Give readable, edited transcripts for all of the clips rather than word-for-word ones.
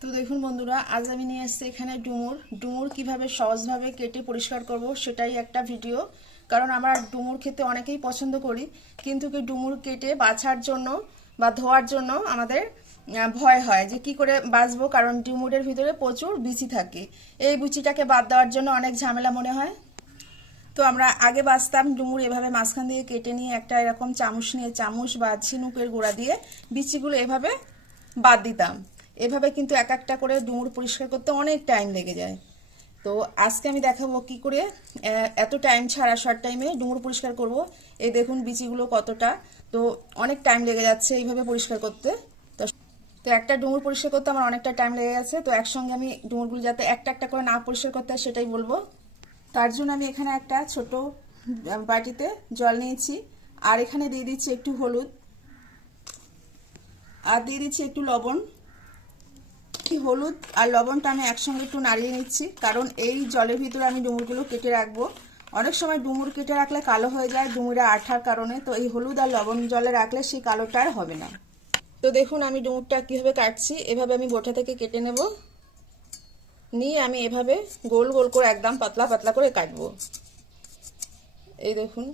তো দেখুন বন্ধুরা, আজ আমি নিয়ে এসেছি এখানে ডুমুর কিভাবে সহজভাবে কেটে পরিষ্কার করব সেটাই একটা ভিডিও। কারণ আমরা ডুমুর খেতে অনেকেই পছন্দ করি, কিন্তু কি ডুমুর কেটে বাছার জন্য বা ধোয়ার জন্য আমাদের ভয় হয় যে কি করে বাছবো, কারণ ডুমুরের ভিতরে প্রচুর বিচি থাকে। এই বিচিটাকে বাদ দেওয়ার জন্য অনেক ঝামেলা মনে হয়। তো আমরা আগে বাছতাম ডুমুর এভাবে মাঝখান দিয়ে কেটে নিয়ে একটা এরকম চামচ নিয়ে চামচ বা ঝিনুকের গুঁড়া দিয়ে বিচিগুলো এভাবে বাদ দিতাম। এভাবে কিন্তু এক একটা করে ডুমুর পরিষ্কার করতে অনেক টাইম লেগে যায়। তো আজকে আমি দেখাবো কি করে এত টাইম ছাড়া শর্ট টাইমে ডুমুর পরিষ্কার করব। এই দেখুন বিচিগুলো কতটা, তো অনেক টাইম লেগে যাচ্ছে এইভাবে পরিষ্কার করতে। তো তো একটা ডুমুর পরিষ্কার করতে আমার অনেকটা টাইম লেগে গেছে। তো একসঙ্গে আমি ডুমুরগুলো যাতে একটা একটা করে না পরিষ্কার করতে হয় সেটাই বলবো। তার জন্য আমি এখানে একটা ছোট বাটিতে জল নিয়েছি, আর এখানে দিয়ে দিচ্ছি একটু হলুদ, আর দিয়ে দিচ্ছি একটু লবণ। হলুদ আর লবণটা আমি একসঙ্গে একটু নাড়িয়ে নিচ্ছি, কারণ এই জলের ভিতরে আমি ডুমুরগুলো কেটে রাখবো। অনেক সময় ডুমুর কেটে রাখলে কালো হয়ে যায় ডুমুরে আঠার কারণে, তো এই হলুদ আর লবণ জলে রাখলে সেই কালোটা আর হবে না। তো দেখুন আমি ডুমুরটা কিভাবে কাটছি, এভাবে আমি গোটা থেকে কেটে নেব, নিয়ে আমি এভাবে গোল গোল করে একদম পাতলা পাতলা করে কাটবো। এই দেখুন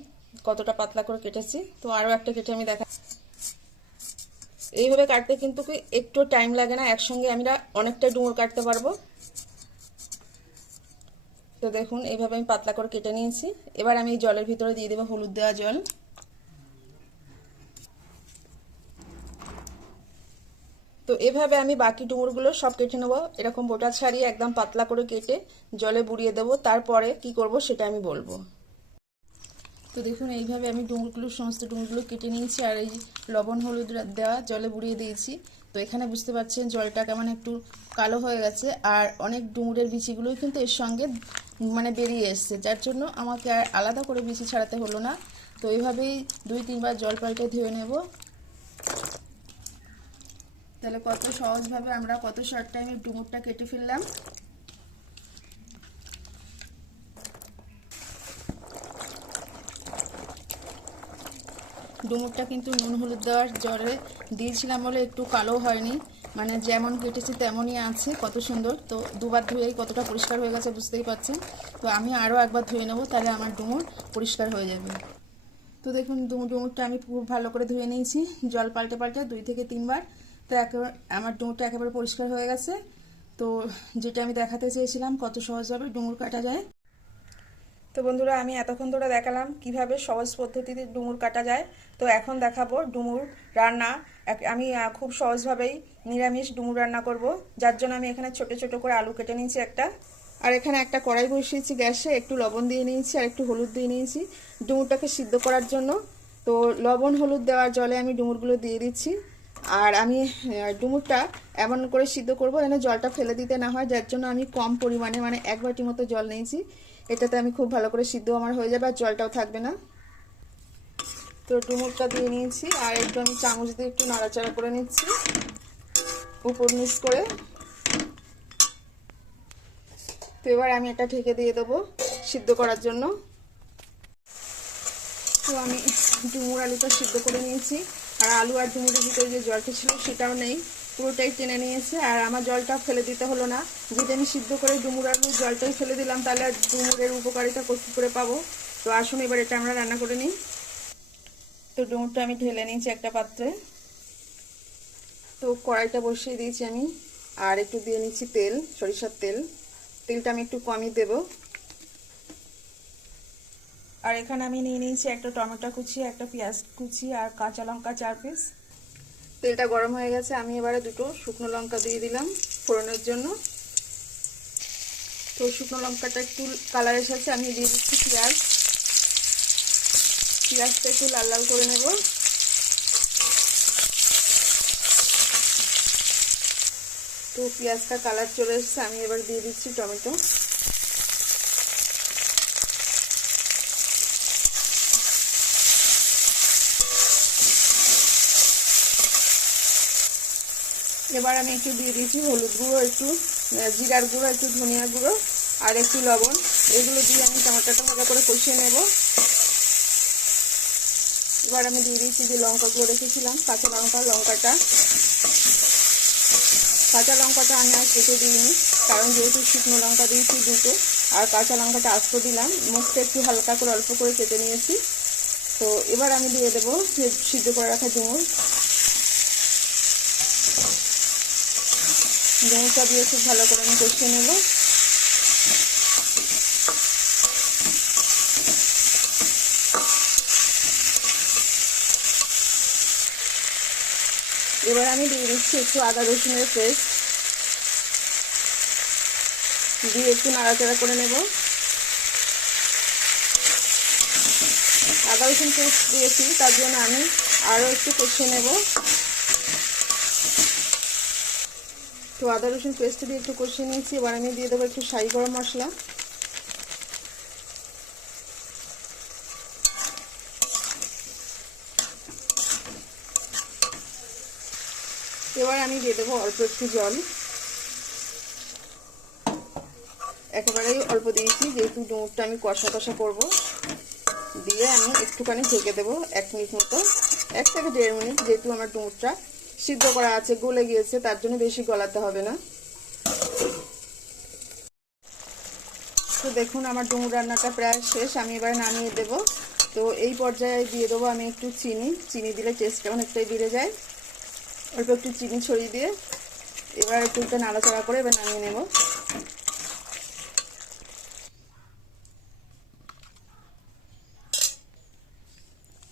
কতটা পাতলা করে কেটেছি। তো আরো একটা কেটে আমি দেখা। এইভাবে কাটতে কিন্তু একটু টাইম লাগে না, একসঙ্গে আমরা অনেকটা ডুমুর কাটতে পারবো। তো দেখুন এইভাবে আমি পাতলা করে কেটে নিয়েছি। এবার আমি এই জলের ভিতরে দিয়ে দেবো হলুদ দেওয়া জল। তো এভাবে আমি বাকি ডুমুরগুলো সব কেটে নেবো, এরকম বোটা ছাড়িয়ে একদম পাতলা করে কেটে জলে বুড়িয়ে দেবো। তারপরে কি করব সেটা আমি বলবো। তো দেখুন এইভাবে আমি সমস্ত ডুমুরগুলো কেটে নিয়েছি, আর এই লবণ হলুদ দেওয়া জলে বুড়িয়ে দিয়েছি। তো এখানে বুঝতে পারছেন জলটা কেমন একটু কালো হয়ে গেছে, আর অনেক ডুমুরের বিচিগুলোই কিন্তু এর সঙ্গে বেরিয়ে এসছে, যার জন্য আমাকে আর আলাদা করে বিচি ছাড়াতে হলো না। তো এইভাবেই 2-3 বার জল পাল্টে ধুয়ে নেব। তাহলে কত সহজভাবে আমরা কত শর্ট টাইমে ডুমুরটা কেটে ফেললাম। ডুমুরটা কিন্তু নুন হলুদ দেওয়ার জলে দিয়েছিলাম বলে একটু কালো হয়নি, যেমন কেটেছি তেমনই আছে, কত সুন্দর। তো দুবার ধুয়েই কতটা পরিষ্কার হয়ে গেছে বুঝতেই পারছেন। তো আমি আরও একবার ধুয়ে নেবো, তাহলে আমার ডুমুর পরিষ্কার হয়ে যাবে। তো দেখুন ডুমুরটা আমি খুব ভালো করে ধুয়ে নিয়েছি, জল পাল্টে পাল্টে 2 থেকে 3 বার। তো আমার ডুমুরটা একেবারে পরিষ্কার হয়ে গেছে। তো যেটা আমি দেখাতে চেয়েছিলাম কত সহজভাবে ডুমুর কাটা যায়। তো বন্ধুরা, আমি এতক্ষণ ধরে দেখালাম কিভাবে সহজ পদ্ধতিতে ডুমুর কাটা যায়। তো এখন দেখাবো ডুমুর রান্না। আমি খুব সহজভাবেই নিরামিষ ডুমুর রান্না করব, যার জন্য আমি এখানে ছোট ছোট করে আলু কেটে নিয়েছি একটা, আর এখানে একটা কড়াই বসিয়েছি গ্যাসে, একটু লবণ দিয়ে নিয়েছি আর একটু হলুদ দিয়ে নিয়েছি ডুমুরটাকে সিদ্ধ করার জন্য। তো লবণ হলুদ দেওয়ার জলে আমি ডুমুরগুলো দিয়ে দিচ্ছি, আর আমি ডুমুরটা এমন করে সিদ্ধ করবো যেন জলটা ফেলে দিতে না হয়, যার জন্য আমি কম পরিমাণে 1 বাটি মতো জল নিয়েছি। এটাতে আমি খুব ভালো করে সিদ্ধ আমার হয়ে যাবে, আর জলটাও থাকবে না। তো ডুমুরটা দিয়ে নিয়েছি, আর একটু আমি চামচ দিয়ে একটু নাড়াচাড়া করে নিচ্ছি উপর নিচ করে। তো এবার আমি এটা ঢেকে দিয়ে দেবো সিদ্ধ করার জন্য। তো আমি ডুমুর আলুটা সিদ্ধ করে নিয়েছি, আর আলু আর ডুমুরের ভিতরে যে জলটা ছিল সেটাও নেই, পুরোটাই টেনে নিয়েছে। আর আমার জলটা ফেলে দিতে হলো না, যেটা আমি সিদ্ধ করে ডুমুর আলুর জলটাই ফেলে দিলাম, তাহলে আর ডুমুরের উপকারিতা কী করে পাবো। তো আসুন এবার এটা আমরা রান্না করে নিই। তো ডুমুরটা আমি ঢেলে নিয়েছি একটা পাত্রে। তো কড়াইটা বসিয়ে দিয়েছি আমি, আর একটু দিয়ে নিচ্ছি তেল, সরিষার তেল। তেলটা আমি একটু কমই দেবো। আর এখানে আমি নিয়ে নিয়েছি একটা টমেটো কুচি, একটা পেঁয়াজ কুচি, আর কাঁচা লঙ্কা 4 পিস। তেলটা গরম হয়ে গেছে, আমি এবারে 2টো শুকনো লঙ্কা দিয়ে দিলাম ফোড়নের জন্য। তো শুকনো লঙ্কাটা একটু কালার এসেছে, আমি দিয়ে দিচ্ছি পেঁয়াজ। পেঁয়াজটা একটু লাল লাল করে নেব। তো পেঁয়াজটা কালার চলে এসেছে, আমি এবার দিয়ে দিচ্ছি টমেটো। এবার আমি একটু দিয়ে দিয়েছি হলুদ গুঁড়ো, একটু জিরার গুঁড়ো, একটু ধনিয়া গুঁড়ো, আর একটু লবণ। এগুলো দিয়ে আমি টমেটোটা ভালো করে কষিয়ে নেব। এবার আমি দিয়ে দিয়েছি যে লঙ্কাগুলো রেখেছিলাম, কাঁচা লঙ্কাটা। কাঁচা লঙ্কাটা আমি আর কেটে দিইনি, কারণ যেহেতু শুকনো লঙ্কা দিয়েছি দুটো, আর কাঁচা লঙ্কাটা আস্ত দিলাম, মুখটা একটু হালকা করে অল্প করে কেটে নিয়েছি। তো এবার আমি দিয়ে দেবো সিদ্ধ করে রাখা ডুমুরটা দিয়ে খুব ভালো করে আমি কষিয়ে নেব। এবার আমি দিয়ে দিচ্ছি একটু আদা রসুনের পেস্ট, দিয়ে একটু নাড়াচাড়া করে নেব। আদা রসুন পেস্ট দিয়েছি, তার জন্য আমি আরও একটু কষিয়ে নেব। তো আদা রসুন পেস্ট দিয়ে একটু কষিয়ে নিয়েছি। এবার আমি দিয়ে দেবো একটু শাহি গরম মশলা, এবার আমি দিয়ে দেবো অল্প একটু জল, একেবারেই অল্প দিয়েছি যেহেতু ডুমুরটা আমি কষা কষা করবো। দিয়ে আমি একটুখানি ঢেকে দেবো 1 মিনিট মতো, 1 থেকে 1.5 মিনিট, যেহেতু আমার ডুমুরটা সিদ্ধ করা আছে, গলে গিয়েছে, তার জন্য বেশি গলাতে হবে না। তো দেখুন আমার ডুমুর রান্নাটা প্রায় শেষ, আমি এবার নামিয়ে দেব। তো এই পর্যায়ে দিয়ে দেবো আমি একটু চিনি দিলে টেস্টটা অনেকটাই বেড়ে যায়। অল্প একটু চিনি ছড়িয়ে দিয়ে এবার একটু নাড়াচাড়া করে এবার নামিয়ে নেব।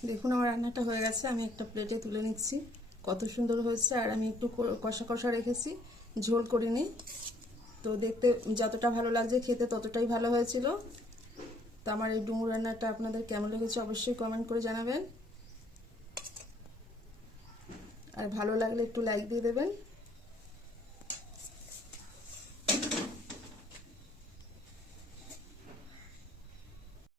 দেখুন আমার রান্নাটা হয়ে গেছে, আমি একটা প্লেটে তুলে নিচ্ছি। কত সুন্দর হয়েছে, আর আমি একটু কষা কষা রেখেছি, ঝোল করিনি। তো দেখতে যতটা ভালো লাগছে খেতে ততটাই ভালো হয়েছিল। তো আমার এই ডুমুর রান্নাটা আপনাদের কেমন লেগেছে অবশ্যই কমেন্ট করে জানাবেন, আর ভালো লাগলে একটু লাইক দিয়ে দেবেন।